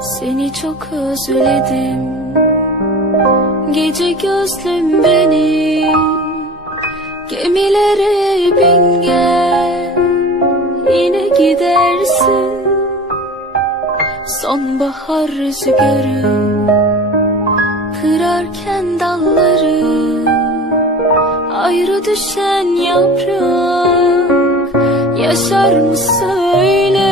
Seni çok özledim, gece gözlüm benim. Gemilere bin gel, yine gidersin. Sonbahar rüzgarı kırarken dalları, ayrı düşen yaprak yaşar mı söyle?